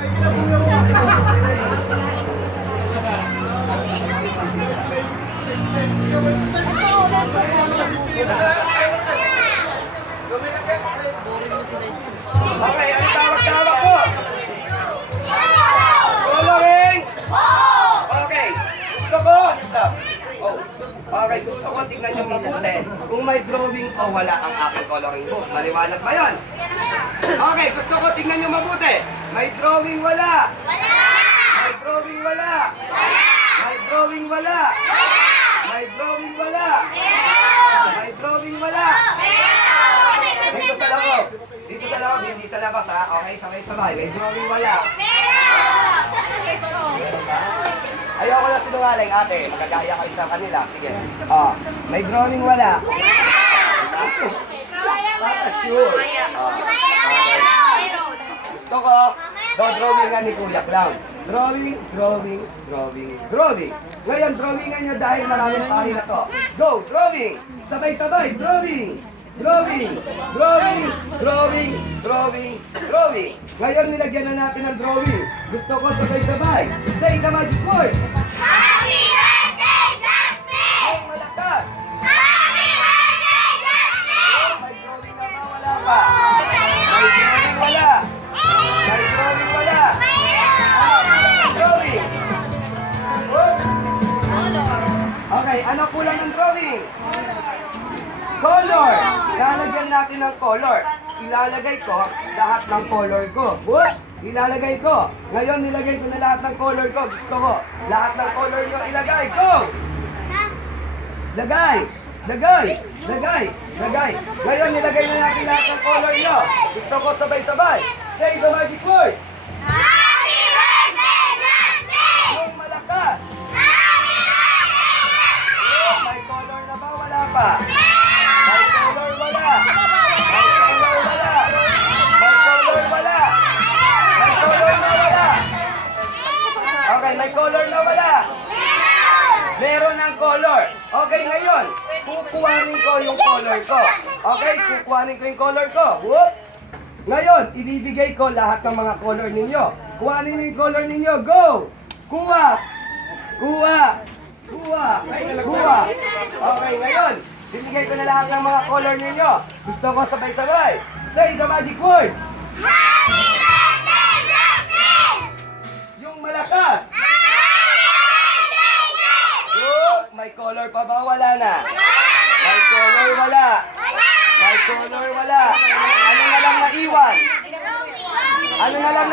Okay, ano tawag sa hawak ko? Coloring? Okay, gusto ko, stop. Oh, okay, gusto ko tingnan nyo mabuti kung may drawing o wala ang aking coloring book. Maliwanag ba yun? Okay, gusto ko tingnan nyo mabuti. May drawing wala? May drawing wala? May drawing wala? May drawing wala? May drawing wala? Dito sa loob. Dito sa loob, hindi sa labas ha. Okay, sabay-sabay. May drawing wala? Ayoko na sinungaling ate. Magkagaya kayo sa kanila. Sige. Oh, may drawing wala? Sure. Gusto ko, drawingan ni Kuya Clown. Drawing, drawing, drawing, drawing. Ngayon, drawingan nyo dahil maraming pahina to. Go, drawing! Sabay-sabay, drawing! Drawing, drawing, drawing, drawing, drawing. Ngayon, nilagyan na natin ang drawing. Gusto ko sabay-sabay. Say the magic word. Happy birthday, Jasmine! Ang malakas. Happy birthday, Jasmine! May drawing na ba? Wala pa. May drawing wala. May drawing wala. Drawing. Okay, ano kulang ng drawing? Color. Ilalagyan natin ng color. Ilalagay ko lahat ng color ko. What? Ilalagay ko. Ngayon, nilagay ko na lahat ng color ko. Gusto ko. Lahat ng color nyo ilagay. Go! Lagay! Lagay! Lagay! Lagay! Ngayon, nilagay na natin lahat ng color nyo. Gusto ko sabay-sabay. Say the magic word. Happy birthday, Jasmine! Yung malakas. Happy birthday, Jasmine! May color na ba? Wala pa. May color wala. May color wala. May color wala. May color na wala. Okay, may color na wala. Meron ng color. Okay, ngayon, kukuhanin ko yung color ko. Okay, kukuhanin ko yung color ko. Whoop! Ngayon, ibibigay ko lahat ng mga color ninyo. Kuhanin niyo yung color ninyo. Go! Kuha! Kuha! Kuha! Kuha! Okay, ngayon, bibigay ko na lahat ng mga color ninyo. Gusto ko sabay-sabay. Say the magic words. Happy birthday, Jasmine! Yung malakas. Oh, may color pa ba? Wala na. May color wala. May color wala. Ano na lang naiwan? Ano na lang naiwan?